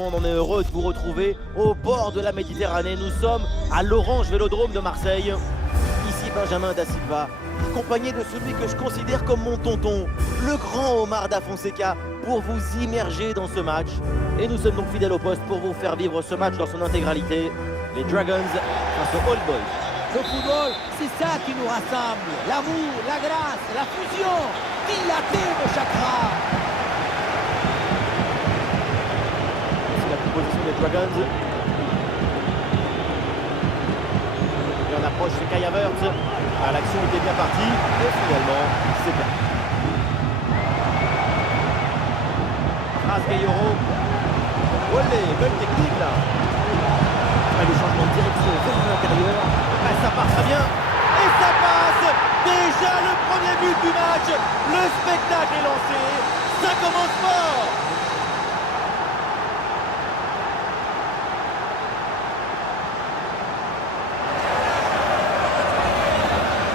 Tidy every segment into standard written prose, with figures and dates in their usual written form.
monde, on est heureux de vous retrouver au bord de la Méditerranée. Nous sommes à l'Orange Vélodrome de Marseille. Ici Benjamin Da Silva, accompagné de celui que je considère comme mon tonton, le grand Omar Da Fonseca, pour vous immerger dans ce match. Et nous sommes donc fidèles au poste pour vous faire vivre ce match dans son intégralité. Les Dragons face aux Old Boys. Le football, c'est ça qui nous rassemble. L'amour, la grâce, la fusion. Dilaté de chakra. C'est la proposition des Dragons. Et on approche de Kai Havertz. Ah, l'action était bien partie. Et finalement, c'est perdu. Ras Gayoro. Olé, belle technique là. Ah, le changement de direction vers l'intérieur. Ah, ça part très bien. Et ça passe. Déjà le premier but du match. Le spectacle est lancé. Ça commence fort.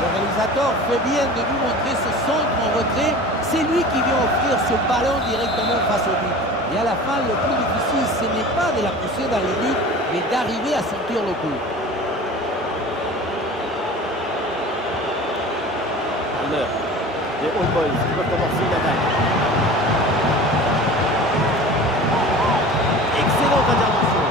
Le réalisateur fait bien de nous montrer ce centre en retrait. C'est lui qui vient offrir ce ballon directement face au but. Et à la fin, le plus difficile, ce n'est pas de la pousser dans le but, mais d'arriver à sortir le coup. Les Old Boys qui peuvent commencer une attaque. Excellente intervention.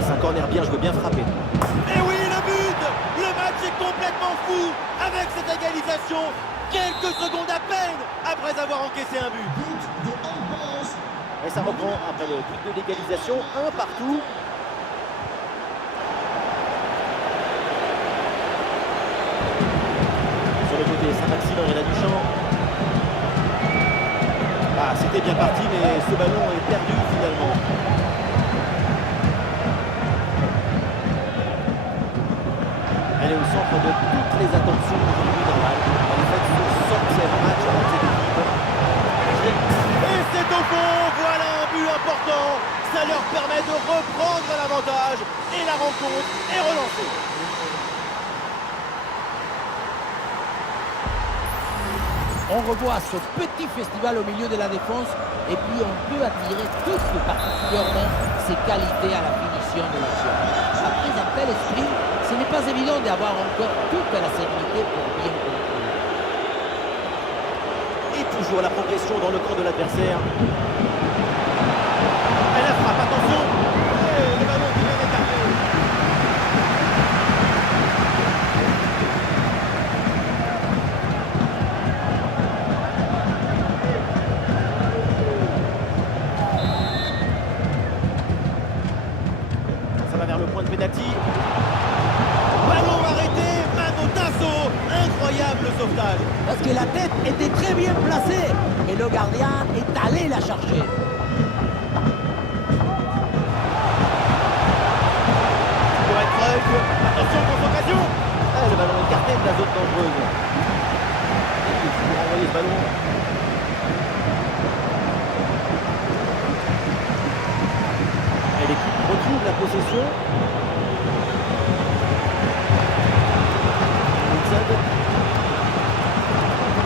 C'est un corner bien joué, bien frappé. Et oui, le but! Le match est complètement fou avec cette égalisation. Quelques secondes à peine après avoir encaissé un but. Et ça reprend après le but de l'égalisation, un partout. Sur le côté, Saint-Maximin, il a du champ. Ah, c'était bien parti, mais ce ballon est perdu finalement. Elle est au centre de toutes les attentions aujourd'hui dans la fait son 100e match avec cette équipe. Et c'est au fond, voilà un but important. Ça leur permet de reprendre l'avantage et la rencontre est relancée. On revoit ce petit festival au milieu de la défense et puis on peut attirer tout particulièrement ses qualités à la finition de l'action. Après un tel esprit, ce n'est pas évident d'avoir encore toute la sérénité pour bien conclure. Et toujours la progression dans le camp de l'adversaire. Elle la frappe, attention. Et le ballon qui vient d'écarter. Ça va vers le point de pénalty. Ballon arrêté, Mano Tasso. Incroyable sauvetage. Parce que la tête était très bien placée et le gardien est allé la chercher. Pour être preuve, attention contre occasion. Ah, le ballon écarté de la zone dangereuse. Il faut renvoyer ce ballon. Et l'équipe retrouve la possession.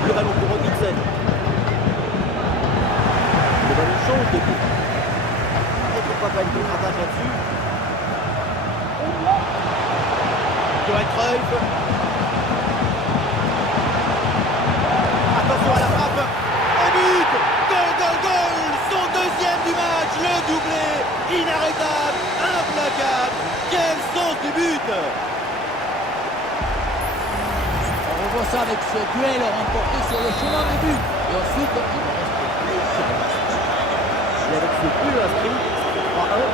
Le ballon pour Robinson. Le ballon change de coup. Et pourquoi pas une contre-attaque là-dessus. Johan Cruyff. Attention à la frappe. Un but. Goal. Son deuxième du match. Le doublé. Inarrêtable. Implacable. Quel sens du but. On voit ça avec ce duel remporté sur le chemin du but. Et ensuite, il ne reste plus sur la base. Et avec ce but inscrit, ça fait 3-1.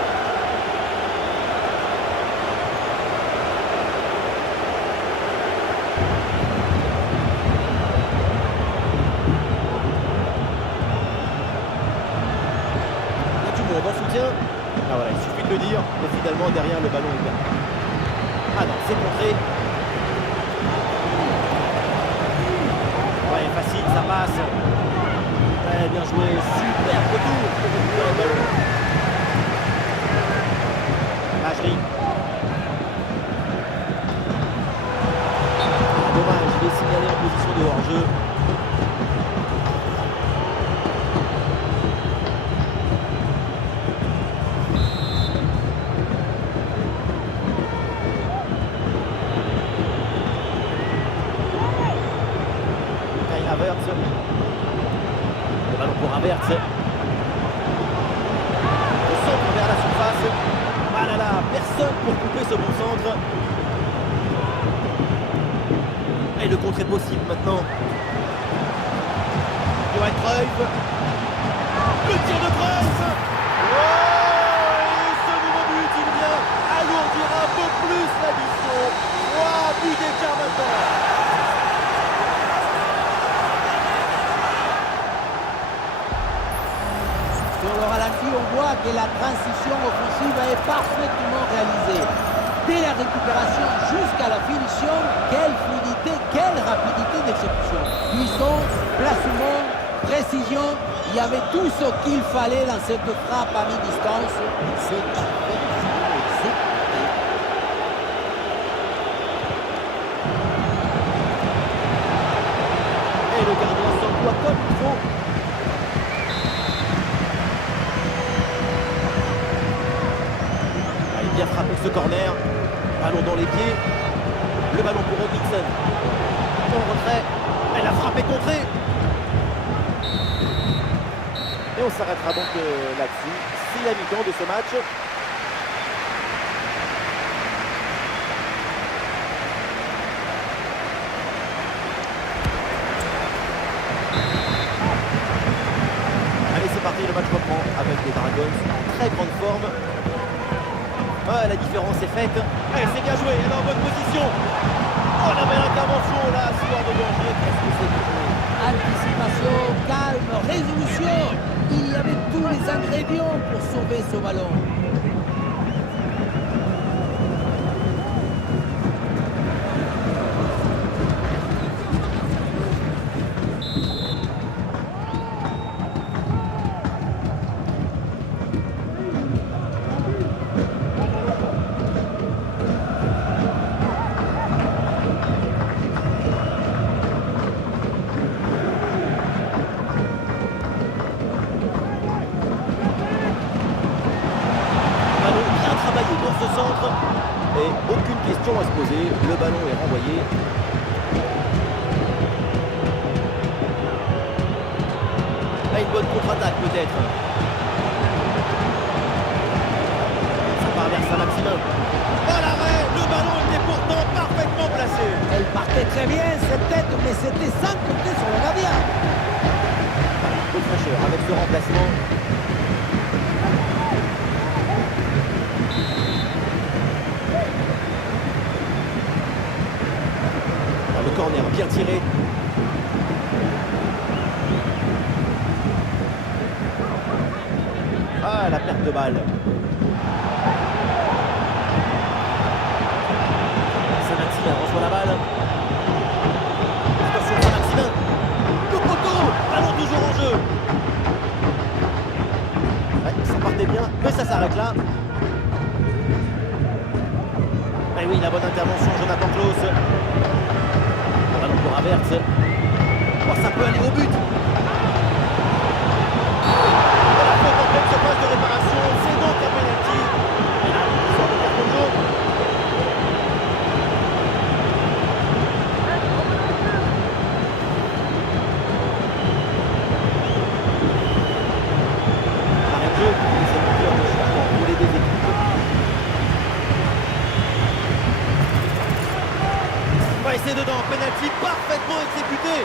Il y a tout le monde en soutien. Ah voilà, il suffit de le dire. Et finalement, derrière, le ballon est perdu. Ah non, c'est contré. Ouais, facile, ça passe. Ouais, bien joué, super retour pour récupérer le ballon. Majri. louper ce bon centre. Et le contre est possible maintenant. Johan Cruyff. Le tir de Cruyff. Oh, et ce nouveau but, il vient alourdir un peu plus l'addition. 3 buts d'écart maintenant. Sur le ralenti, on voit que la transition offensive est parfaitement réalisée. Dès la récupération jusqu'à la finition, quelle fluidité, quelle rapidité d'exécution. Puissance, placement, précision, il y avait tout ce qu'il fallait dans cette frappe à mi-distance. C'est parfaitement exécuté. Et le gardien s'emploie comme il faut. Il vient frapper ce corner. Ballon dans les pieds. Le ballon pour Robinson. En retrait. Elle a frappé contrée. Et on s'arrêtera donc là-dessus. C'est la mi-temps de ce match. Allez, c'est parti, le match reprend avec les Dragons en très grande forme. Ah, la différence est faite. Allez, c'est bien joué, elle est en bonne position. Oh, la belle intervention là, Sylvain de Danger. Qu'est-ce que c'est bien joué. Anticipation, calme, résolution. Il y avait tous les ingrédients pour sauver ce ballon. Centre et aucune question à se poser, le ballon est renvoyé. Là, une bonne contre-attaque peut-être. Ça part vers Saint-Maximin. Oh l'arrêt, le ballon était pourtant parfaitement placé. Elle partait très bien cette tête, mais c'était sans compter sur le gardien. Un peu de fraîcheur avec ce remplacement. Le corner bien tiré. Ah, la perte de balle. Saint-Maximin reçoit la balle. Attention Saint-Maximin. Le poteau. Ballon toujours en jeu. Ouais, ça partait bien, mais ça s'arrête là. Et oui, la bonne intervention, Jonathan Klaus. Ballon pour Havertz. Oh, ça peut aller au but. La faute en pleine surface de réparation, c'est donc un penalty. Et là, il sort le carton jaune. Arrêt de jeu, et c'est le cœur de changement pour les deux équipes. Et c'est dedans, penalty parfaitement exécuté.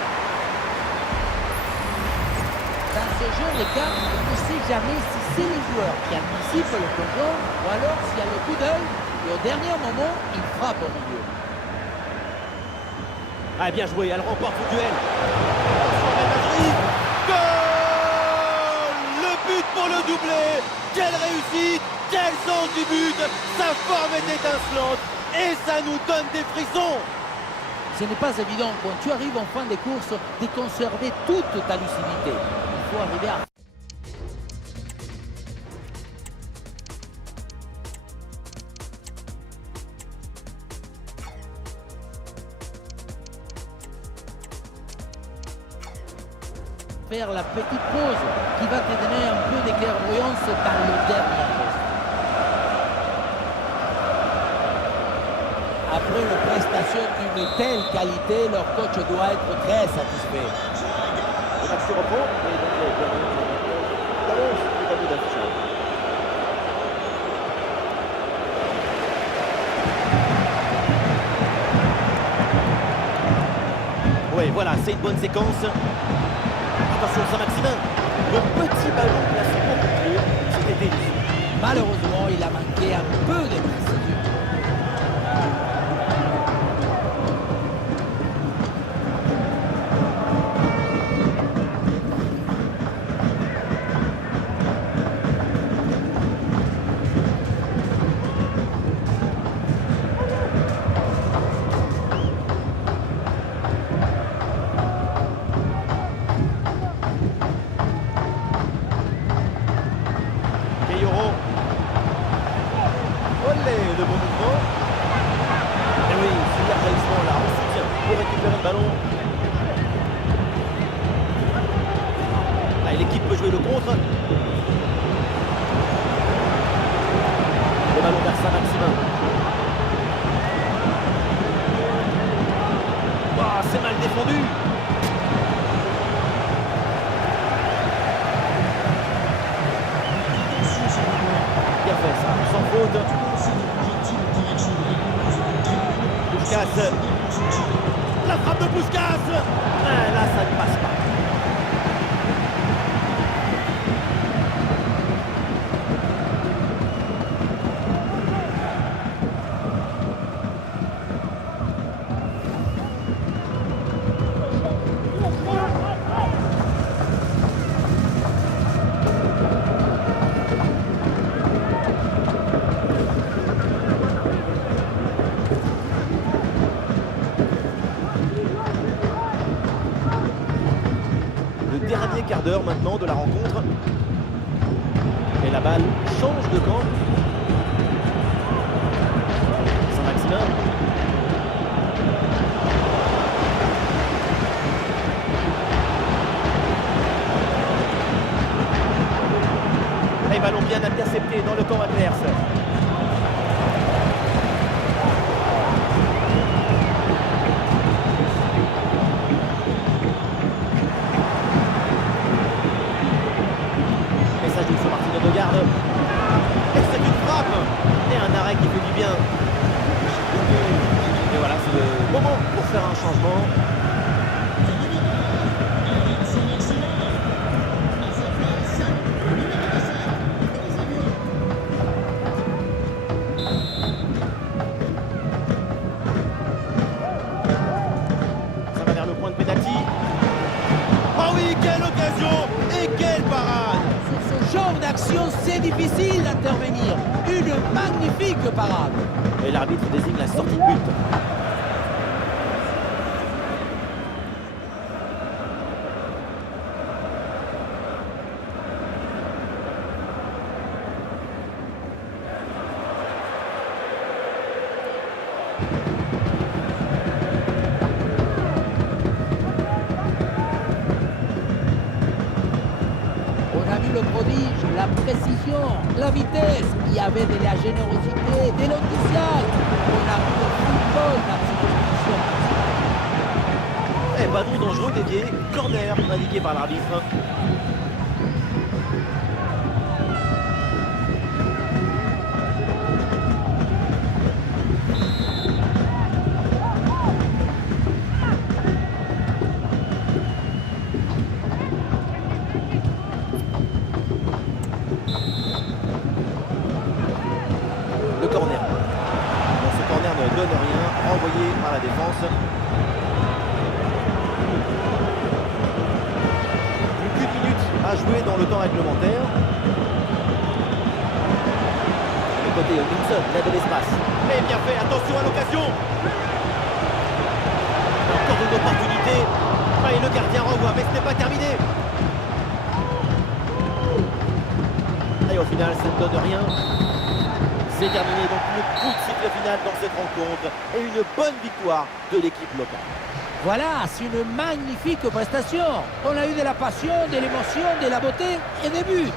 Dans ce genre de cas, on ne sait jamais si c'est le joueur qui anticipe le plongeon ou alors s'il y a le coup d'œil et au dernier moment, il frappe au milieu. Ah, bien joué, elle remporte le duel. Attention, Madrid. Goal! Le but pour le doublé. Quelle réussite, quel sens du but. Sa forme est étincelante et ça nous donne des frissons. Ce n'est pas évident quand tu arrives en fin de course de conserver toute ta lucidité. Il faut arriver à faire la petite pause qui va te donner un peu de clairvoyance dans le dernier geste. Après une prestation d'une telle qualité, leur coach doit être très satisfait. Le match se reprend et donc les d'avance du tableau d'affichage. Voilà, c'est une bonne séquence. Attention, Saint-Maximin. Le petit ballon placé beaucoup plus haut, c'était délicieux. Malheureusement, il a manqué un peu de précision. De bon mouvement. Et oui, super réalisement là, on soutient pour récupérer le ballon. Là, l'équipe peut jouer le contre. Le ballon vers Saint-Maximin. Oh, c'est mal défendu. Bien fait ça, sans faute. Puskas. La frappe de Puskas. Ah, là, ça ne passe pas. Dernier quart d'heure maintenant de la rencontre. Et la balle change de camp. Saint-Maximin. Et ballon bien intercepté dans le camp adverse. De garde. Et c'est une frappe. Et un arrêt qui fait du bien. Et voilà, c'est le moment pour faire un changement. Ça va vers le point de pénalty. Oh oui, quelle occasion et quelle parade! Genre d'action, c'est difficile d'intervenir. Une magnifique parade. Et l'arbitre désigne la sortie de but. Le prodige, la précision, la vitesse, il y avait de la générosité, de l'enthousiasme. On a vu le football dans cette position. Et ballon dangereux dévié, corner indiqué par l'arbitre. Le corner. Bon, ce corner ne donne rien, renvoyé par la défense. Plus qu'une minute à jouer dans le temps réglementaire. Le côté Hutchinson, il a de l'espace. Mais bien fait, attention à l'occasion. Encore une opportunité. Ah, et le gardien renvoie, mais ce n'est pas terminé. Et au final, ça ne donne rien. C'est terminé, donc le coup de sifflet final dans cette rencontre et une bonne victoire de l'équipe locale. Voilà, c'est une magnifique prestation. On a eu de la passion, de l'émotion, de la beauté et des buts.